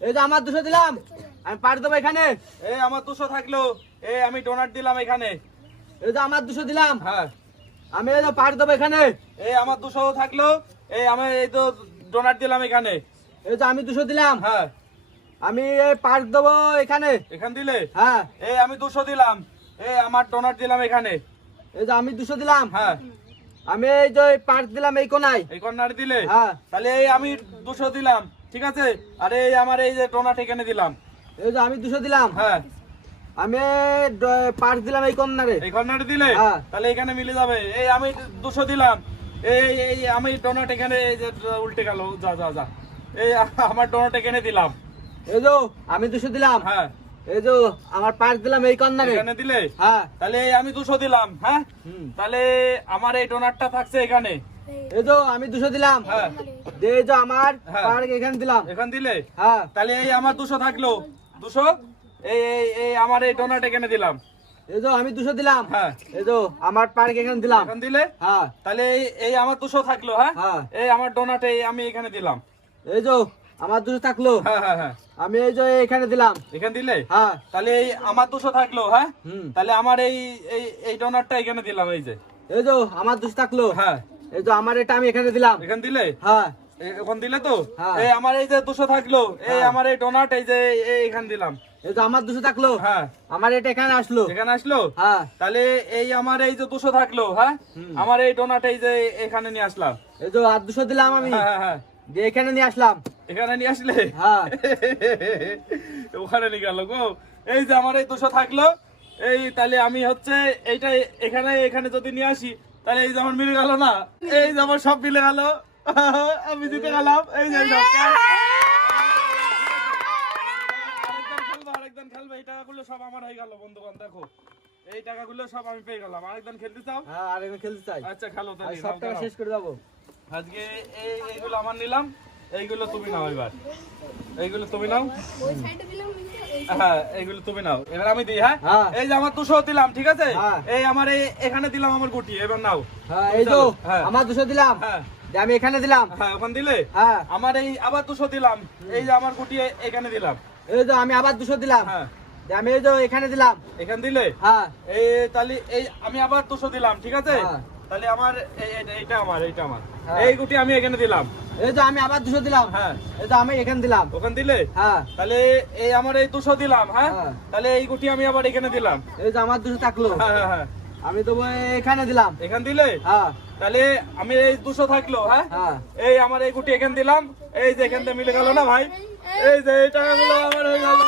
এই যে আমার দুশো দিলাম। আমি পার দেবো এখানে। এই আমার দুশো থাকল। এই আমি ডোনাট দিলাম এখানে। এই যে আমার দুশো দিলাম। হ্যাঁ। আমি এই যে পার দেবো এখানে। এই আমার দুশো থাকল। এই আমি এই তো ডোনাট দিলাম এখানে। এই যে আমি দুশো দিলাম। হ্যাঁ। আমি এই পার দেবো এখানে। এখান দিলে? হ্যাঁ। এই আমি দুশো দিলাম। এই আমার ডোনাট দিলাম এখানে। এই যে আমি দুশো দিলাম। হ্যাঁ। আমি এই যে পার দিলাম এই কোনায়। এই কর্নার দিলে? হ্যাঁ। তাহলে এই আমি দুশো দিলাম। ঠিক আছে? আরে এই আমার এই যে ডোনাট এখানে দিলাম। এই যে আমি দুশো দিলাম। হ্যাঁ। আমি পার দিলাম এই কর্নারে। এই কর্নার দিলে? হ্যাঁ। তাহলে এখানে মিলে যাবে। এই আমি দুশো দিলাম। এই এই আমি ডোনাট এখানে এই যে উল্টে গেল। যা যা যা। এই আমার ডোনাট এখানে দিলাম। এই যে আমি দুশো দিলাম। হ্যাঁ। এই যে আমার পার দিলাম এই কর্নারে। এখানে দিলে? হ্যাঁ। তাহলে এই আমি দুশো দিলাম হ্যাঁ। তাহলে আমার এই ডোনাটটা থাকছে এখানে। এই যে আমি দুশো দিলাম। হ্যাঁ। এই যে আমার হ্যাঁ। এখানে দিলাম। এখান দিলে? হ্যাঁ। তাহলে এই আমার দুশো থাকল। দুশো? এই এই এই আমার এই ডোনাট এখানে দিলাম। এই যে আমি দুশো দিলাম। হ্যাঁ। এই যে আমার পার্ক এখানে দিলাম। এখান দিলে? হ্যাঁ। তাহলে এই এই আমার দুশো থাকল হ্যাঁ? হ্যাঁ। এই আমার ডোনাট এই আমি এখানে দিলাম। এই যে আমার দুশো থাকল। হ্যাঁ হ্যাঁ হ্যাঁ। আমি এই যে এখানে দিলাম। এখান দিলে? হ্যাঁ। তাহলে এই আমার দুশো থাকল হ্যাঁ? তাহলে আমার এই এই এই ডোনাটটা এখানে দিলাম এই যে। এই যে আমার দুশো থাকল। হ্যাঁ। এই যে আমার এটা আমি এখানে দিলাম। এখান দিলে? হ্যাঁ। এখন দিলে তো? হ্যাঁ। এই আমার এই যে দুশো থাকল এই হ্যাঁ। আমার এই ডোনাট এই যে এখান দিলাম। এই যে আমার দুশো থাকল। হ্যাঁ। আমার এটা এখানে আসলো। এখানে আসলো? হ্যাঁ। তাহলে এই আমার এই যে দুশো থাকল হ্যাঁ? আমার এই ডোনাট এই যে এখানে নিয়ে আসলাম। এই যে আর দুশো দিলাম আমি। হ্যাঁ হ্যাঁ হ্যাঁ। দিয়ে এখানে নিয়ে আসলাম। এখানে নিয়ে আসলে? হ্যাঁ। ওখানে নিয়ে গেল গো। এই যে আমার এই দুশো থাকল এই তাহলে আমি হচ্ছে এইটা এখানে এখানে যদি নিয়ে আসি তাহলে এই যেমন মিলে গেল না? এই যেমন সব মিলে গেল। আমি জিতে গেলাম। এই যে সব আরেকজন খেলব এই টাকাগুলো সব আমার হয়ে গেল বন্ধুগণ দেখো। এই টাকাগুলো সব আমি পেয়ে গেলাম। আরেকজন খেলতে চাও? হ্যাঁ খেলতে চাই। আচ্ছা খেলো তাহলে সব টাকা শেষ করে যাব। আজকে এই এইগুলো আমার নিলাম। এইগুলো তুমি নাও এবার। এইগুলো তুমি নাও। হ্যাঁ এইগুলো তুমি নাও। এবার আমি দিই হ্যাঁ। এই যে আমার দুশো দিলাম ঠিক আছে। এই আমার এই এখানে দিলাম আমার গুটি এবার নাও। হ্যাঁ এই যে হ্যাঁ। আমার দুশো দিলাম। হ্যাঁ। আমি এখানে দিলাম। হ্যাঁ ওখান দিলে? হ্যাঁ। আমার এই আবার দুশো দিলাম। এই যে আমার গুটি এখানে দিলাম। এই যে আমি আবার দুশো দিলাম। হ্যাঁ। আমি এই যে এখানে দিলাম। এখান দিলে? হ্যাঁ। এই তাহলে এই আমি আবার দুশো দিলাম ঠিক আছে। তাহলে আমার এই- এই- এইটা আমার এইটা আমার। হ্যাঁ। এই গুটি আমি এখানে দিলাম। এই যে আমি আবার দুশো দিলাম। হ্যাঁ। এই যে আমি এখানে দিলাম। ওখান দিলে? হ্যাঁ। তাহলে এই আমার এই দুশো দিলাম হ্যাঁ? হ্যাঁ। তাহলে এই গুটি আমি আবার এখানে দিলাম। এই যে আমার দুশো থাকল। হ্যাঁ হ্যাঁ হ্যাঁ। আমি দেবো এখানে দিলাম। এখান দিলে? হ্যাঁ। তাহলে আমি এই দুশো থাকল হ্যাঁ? হ্যাঁ। এই আমার এই গুটি এখান দিলাম। এই যে এখান থেকে মিলে গেল না ভাই? এই যে এই টাকাগুলো আমার হয়ে গেল।